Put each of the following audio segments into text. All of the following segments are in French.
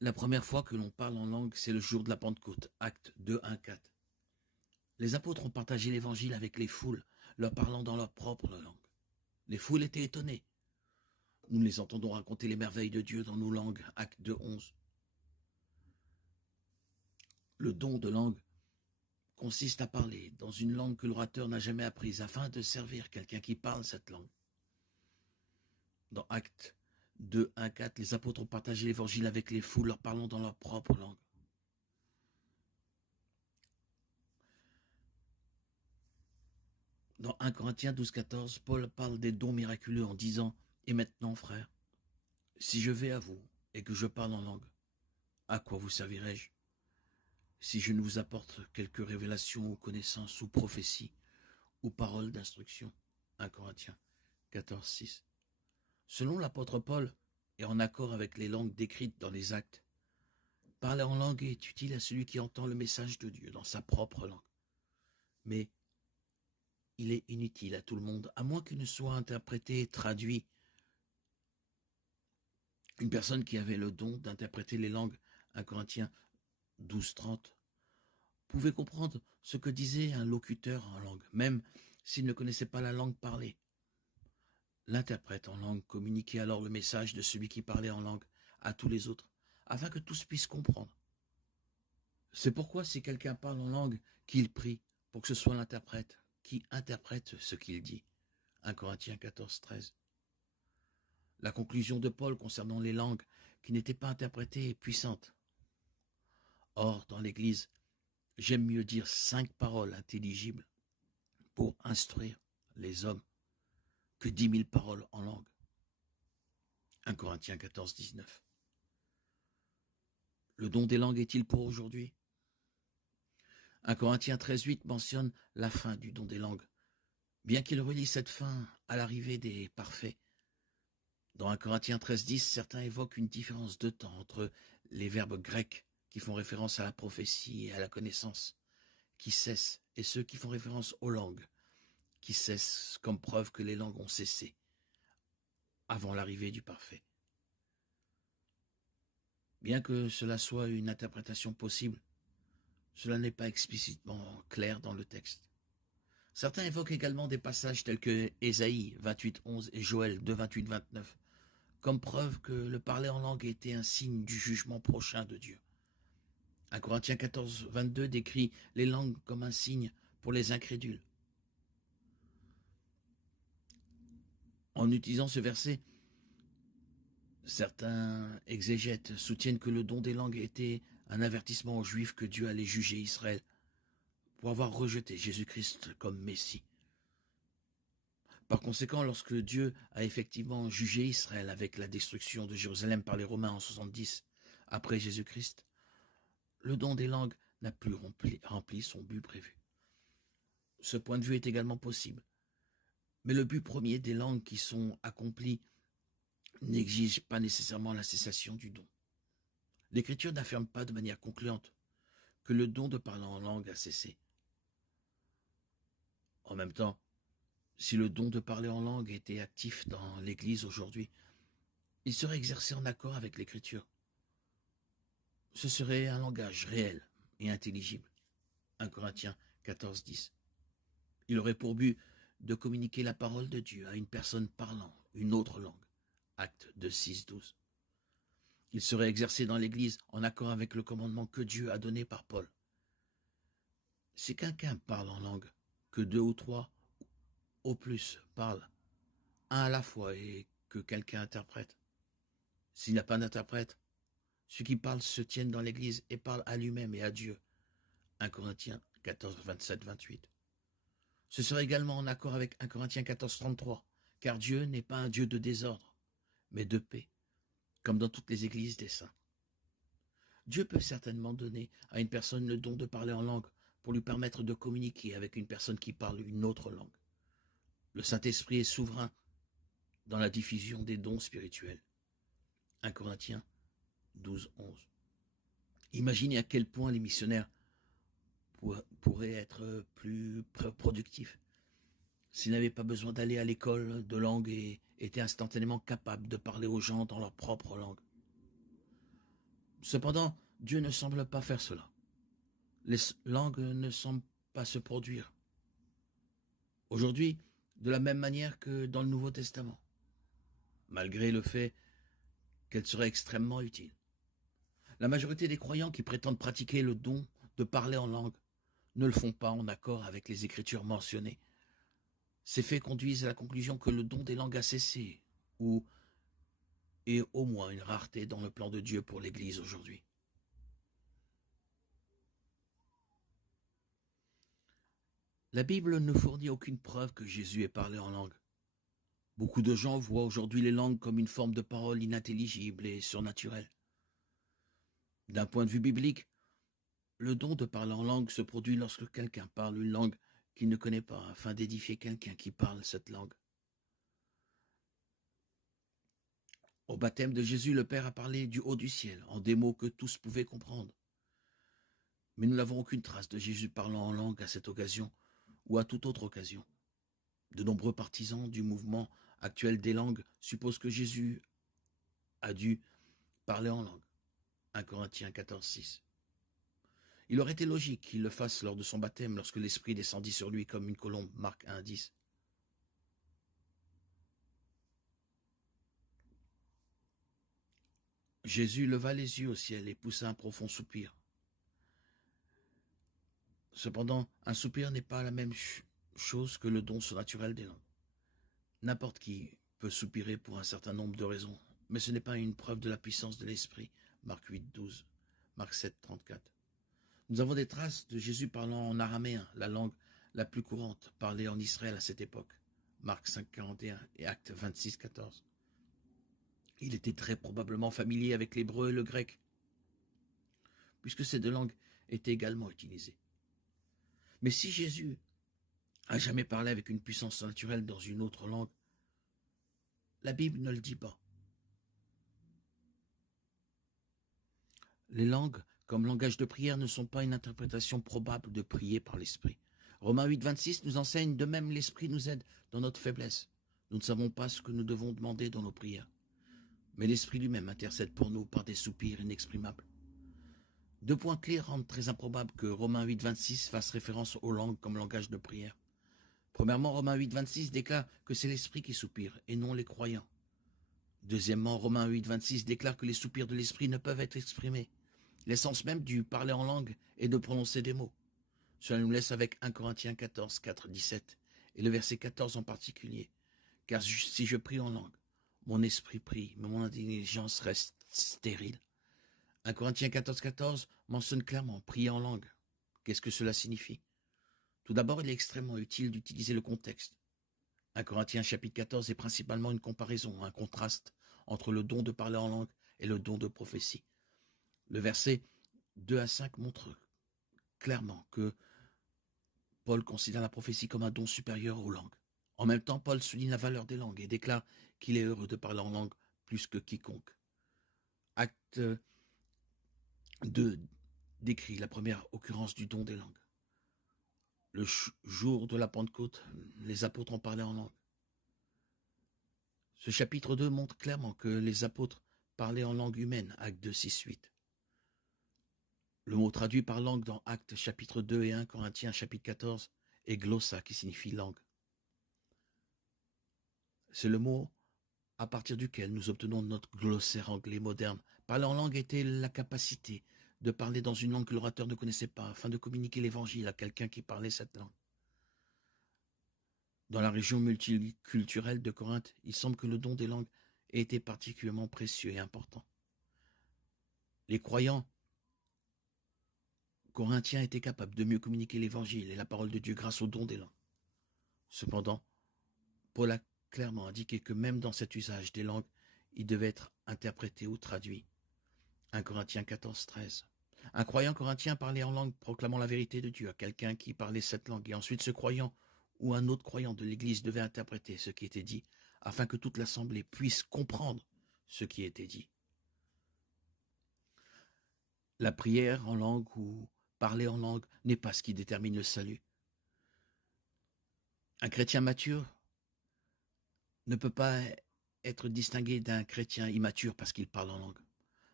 La première fois que l'on parle en langue, c'est le jour de la Pentecôte, Actes 2, 1, 4. Les apôtres ont partagé l'évangile avec les foules, leur parlant dans leur propre langue. Les foules étaient étonnées. Nous les entendons raconter les merveilles de Dieu dans nos langues, Actes 2, 11. Le don de langue consiste à parler dans une langue que l'orateur n'a jamais apprise afin de servir quelqu'un qui parle cette langue. Dans Actes 2, 1, 4, les apôtres ont partagé l'évangile avec les foules, leur parlant dans leur propre langue. Dans 1 Corinthiens 12, 14, Paul parle des dons miraculeux en disant « Et maintenant, frères, si je vais à vous et que je parle en langue, à quoi vous servirai-je? Si je ne vous apporte quelque révélation ou connaissance ou prophétie ou parole d'instruction. » 1 Corinthiens 14, 6. Selon l'apôtre Paul, et en accord avec les langues décrites dans les actes, parler en langue est utile à celui qui entend le message de Dieu dans sa propre langue. Mais il est inutile à tout le monde, à moins qu'il ne soit interprété et traduit. Une personne qui avait le don d'interpréter les langues, 1 Corinthiens 12, 30, pouvait comprendre ce que disait un locuteur en langue, même s'il ne connaissait pas la langue parlée. L'interprète en langue communiquait alors le message de celui qui parlait en langue à tous les autres, afin que tous puissent comprendre. C'est pourquoi si quelqu'un parle en langue, qu'il prie pour que ce soit l'interprète qui interprète ce qu'il dit. 1 Corinthiens 14, 13. La conclusion de Paul concernant les langues qui n'étaient pas interprétées est puissante. Or, dans l'Église, j'aime mieux dire 5 paroles intelligibles pour instruire les hommes que 10 000 paroles en langue. 1 Corinthiens 14, 19. Le don des langues est-il pour aujourd'hui? 1 Corinthiens 13, 8 mentionne la fin du don des langues, bien qu'il relie cette fin à l'arrivée des parfaits. Dans 1 Corinthiens 13, 10, certains évoquent une différence de temps entre les verbes grecs qui font référence à la prophétie et à la connaissance, qui cessent, et ceux qui font référence aux langues, qui cessent comme preuve que les langues ont cessé avant l'arrivée du parfait. Bien que cela soit une interprétation possible, cela n'est pas explicitement clair dans le texte. Certains évoquent également des passages tels que Ésaïe 28, 11 et Joël 2, 28, 29, comme preuve que le parler en langue était un signe du jugement prochain de Dieu. 1 Corinthiens 14, 22 décrit les langues comme un signe pour les incrédules. En utilisant ce verset, certains exégètes soutiennent que le don des langues était un avertissement aux Juifs que Dieu allait juger Israël pour avoir rejeté Jésus-Christ comme Messie. Par conséquent, lorsque Dieu a effectivement jugé Israël avec la destruction de Jérusalem par les Romains en 70 après Jésus-Christ, le don des langues n'a plus rempli son but prévu. Ce point de vue est également possible. Mais le but premier des langues qui sont accomplies n'exige pas nécessairement la cessation du don. L'Écriture n'affirme pas de manière concluante que le don de parler en langue a cessé. En même temps, si le don de parler en langue était actif dans l'Église aujourd'hui, il serait exercé en accord avec l'Écriture. Ce serait un langage réel et intelligible. 1 Corinthiens 14, 10. Il aurait pour but de communiquer la parole de Dieu à une personne parlant une autre langue. Acte 2, 6, 12. Il serait exercé dans l'Église en accord avec le commandement que Dieu a donné par Paul. Si quelqu'un parle en langue, que 2 ou 3 au plus parlent, un à la fois et que quelqu'un interprète. S'il n'y a pas d'interprète, ceux qui parlent se tiennent dans l'Église et parlent à lui-même et à Dieu. 1 Corinthiens 14, 27, 28. Ce serait également en accord avec 1 Corinthiens 14, 33, car Dieu n'est pas un Dieu de désordre, mais de paix, comme dans toutes les églises des saints. Dieu peut certainement donner à une personne le don de parler en langue pour lui permettre de communiquer avec une personne qui parle une autre langue. Le Saint-Esprit est souverain dans la diffusion des dons spirituels. 1 Corinthiens 12, 11. Imaginez à quel point les missionnaires pourraient être plus productifs s'ils n'avaient pas besoin d'aller à l'école de langue et étaient instantanément capables de parler aux gens dans leur propre langue. Cependant, Dieu ne semble pas faire cela. Les langues ne semblent pas se produire aujourd'hui de la même manière que dans le Nouveau Testament, malgré le fait qu'elles seraient extrêmement utiles. La majorité des croyants qui prétendent pratiquer le don de parler en langue ne le font pas en accord avec les Écritures mentionnées. Ces faits conduisent à la conclusion que le don des langues a cessé, ou est au moins une rareté dans le plan de Dieu pour l'Église aujourd'hui. La Bible ne fournit aucune preuve que Jésus ait parlé en langue. Beaucoup de gens voient aujourd'hui les langues comme une forme de parole inintelligible et surnaturelle. D'un point de vue biblique, le don de parler en langue se produit lorsque quelqu'un parle une langue qu'il ne connaît pas, afin d'édifier quelqu'un qui parle cette langue. Au baptême de Jésus, le Père a parlé du haut du ciel, en des mots que tous pouvaient comprendre. Mais nous n'avons aucune trace de Jésus parlant en langue à cette occasion ou à toute autre occasion. De nombreux partisans du mouvement actuel des langues supposent que Jésus a dû parler en langue. 1 Corinthiens 14, 6. Il aurait été logique qu'il le fasse lors de son baptême lorsque l'Esprit descendit sur lui comme une colombe. Marc 1, 10. Jésus leva les yeux au ciel et poussa un profond soupir. Cependant, un soupir n'est pas la même chose que le don surnaturel des langues. N'importe qui peut soupirer pour un certain nombre de raisons, mais ce n'est pas une preuve de la puissance de l'Esprit. Marc 8, 12, Marc 7, 34. Nous avons des traces de Jésus parlant en araméen, la langue la plus courante parlée en Israël à cette époque. Marc 5, 41 et Actes 26, 14. Il était très probablement familier avec l'hébreu et le grec, puisque ces deux langues étaient également utilisées. Mais si Jésus a jamais parlé avec une puissance naturelle dans une autre langue, la Bible ne le dit pas. Les langues, comme langage de prière, ne sont pas une interprétation probable de prier par l'Esprit. Romains 8, 26 nous enseigne, de même l'Esprit nous aide dans notre faiblesse. Nous ne savons pas ce que nous devons demander dans nos prières, mais l'Esprit lui-même intercède pour nous par des soupirs inexprimables. Deux points clés rendent très improbable que Romains 8, 26 fasse référence aux langues comme langage de prière. Premièrement, Romains 8, 26 déclare que c'est l'Esprit qui soupire et non les croyants. Deuxièmement, Romains 8, 26 déclare que les soupirs de l'Esprit ne peuvent être exprimés. L'essence même du parler en langue est de prononcer des mots. Cela nous laisse avec 1 Corinthiens 14, 4, 17, et le verset 14 en particulier. Car si je prie en langue, mon esprit prie, mais mon intelligence reste stérile. 1 Corinthiens 14, 14 mentionne clairement prier en langue. Qu'est-ce que cela signifie? Tout d'abord, il est extrêmement utile d'utiliser le contexte. 1 Corinthiens chapitre 14 est principalement une comparaison, un contraste entre le don de parler en langue et le don de prophétie. Le verset 2 à 5 montre clairement que Paul considère la prophétie comme un don supérieur aux langues. En même temps, Paul souligne la valeur des langues et déclare qu'il est heureux de parler en langue plus que quiconque. Acte 2 décrit la première occurrence du don des langues. Le jour de la Pentecôte, les apôtres ont parlé en langue. Ce chapitre 2 montre clairement que les apôtres parlaient en langue humaine, Acte 2, 6, 8. Le mot traduit par langue dans Actes chapitre 2 et 1 Corinthiens chapitre 14 est glossa qui signifie langue. C'est le mot à partir duquel nous obtenons notre glossaire anglais moderne. Parler en langue était la capacité de parler dans une langue que l'orateur ne connaissait pas afin de communiquer l'évangile à quelqu'un qui parlait cette langue. Dans la région multiculturelle de Corinthe, il semble que le don des langues ait été particulièrement précieux et important. Les croyants corinthiens étaient capables de mieux communiquer l'évangile et la parole de Dieu grâce au don des langues. Cependant, Paul a clairement indiqué que même dans cet usage des langues, il devait être interprété ou traduit. 1 Corinthiens 14, 13. Un croyant corinthien parlait en langue proclamant la vérité de Dieu à quelqu'un qui parlait cette langue, et ensuite ce croyant ou un autre croyant de l'Église devait interpréter ce qui était dit, afin que toute l'assemblée puisse comprendre ce qui était dit. La prière en langue ou parler en langue n'est pas ce qui détermine le salut. Un chrétien mature ne peut pas être distingué d'un chrétien immature parce qu'il parle en langue.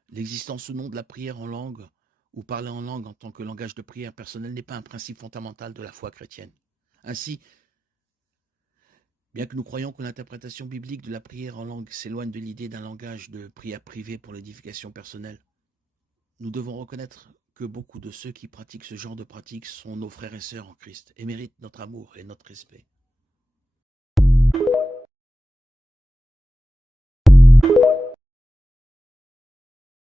L'existence ou non de la prière en langue ou parler en langue en tant que langage de prière personnel n'est pas un principe fondamental de la foi chrétienne. Ainsi, bien que nous croyons que l'interprétation biblique de la prière en langue s'éloigne de l'idée d'un langage de prière privé pour l'édification personnelle, nous devons reconnaître que beaucoup de ceux qui pratiquent ce genre de pratique sont nos frères et sœurs en Christ et méritent notre amour et notre respect.